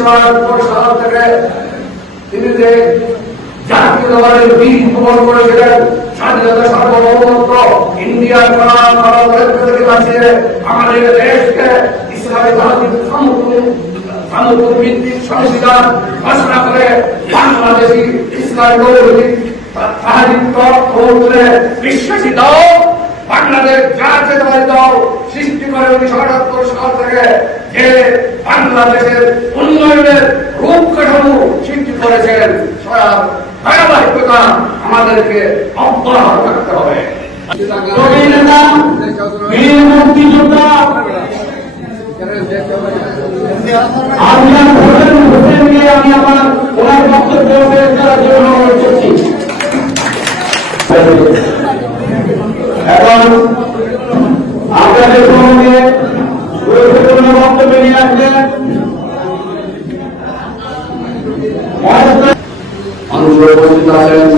সাল থেকে তিনি যে জাতীয়তাবাদের বীজ বপন করেছিলেন, স্বাধীনতা সার্বভৌমত্ব ইন্ডিয়ার থেকে বাঁচিয়ে আমাদের দেশকে ইসলামী ভিত্তিক সংবিধান ঘোষণা করে বাংলাদেশী ইসলামী নৈতিক বিশ্বাসী দল বাংলাদেশ জাতীয়তাবাদী দল সৃষ্টি করে 1978 সাল থেকে যে বাংলাদেশের উন্নয়নের রূপকাঠামো সৃষ্টি করেছেন, ধারাবাহিকতা আমাদেরকে অব্যাহত রাখতে হবে। আমি আমার ওনার বক্তব্য পেশ করার জন্য অনুরোধ করছি। এখন আপনাদের সঙ্গে গুরুত্বপূর্ণ বক্তব্য নিয়ে আসবেন উপস্থিত আছেন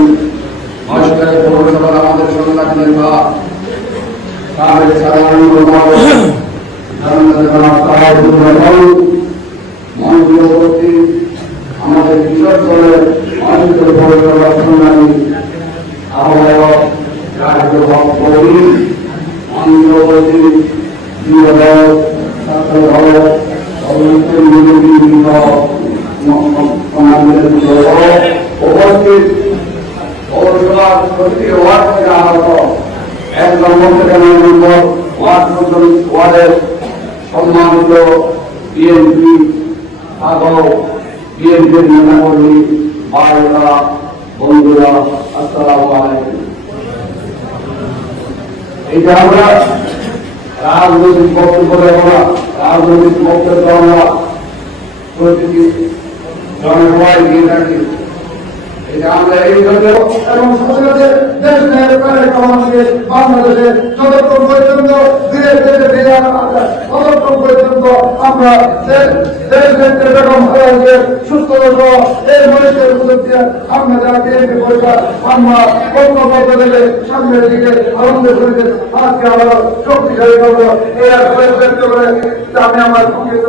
মহেশখালী পৌরসভার আমাদের সংগ্রামী নেতা সাবেক সাধারণ মন্ত্রী উপস্থিত আমাদের কৃষক দলের মহেশখালী পৌরসভার সংগ্রামী আহ্বায়ক রাজ্য কবি মন্ত্রী উপস্থিত যুবদল ছাত্র দল বিভিন্ন উপস্থিত পৌরসভার প্রতিটি ওয়ার্ড থেকে আগত 1 নম্বর থেকে 9 নম্বর ওয়ার্ড পর্যন্ত ওয়ার্ডের সম্মানিত বিএনপি বিএনপির নেতাকর্মী বাড়িরা বন্ধুরা, আসসালামু আলাইকুম। এইটা আমরা রাজনৈতিক বক্তব্য দেব না, রাজনৈতিক বক্তব্য আমরা প্রতিটি জনসভায় দিয়ে থাকি। এটা আমরা এই জন্য এবং দেশ বাংলাদেশে যতক্ষণ পর্যন্ত ধীরে ধীরে ফিরে আনা যায় ততক্ষণ পর্যন্ত আমরা সুস্থ এই মনুষ্যের মধ্যে আমরা যারা বিএনপি পরিবার আমরা ঐক্যবদ্ধ দেবে সামনের দিকে আনন্দের সঙ্গে আজকে আমরা শক্তিশালী করবো এই ব্যক্ত করে আমি আমার সংক্ষিপ্ত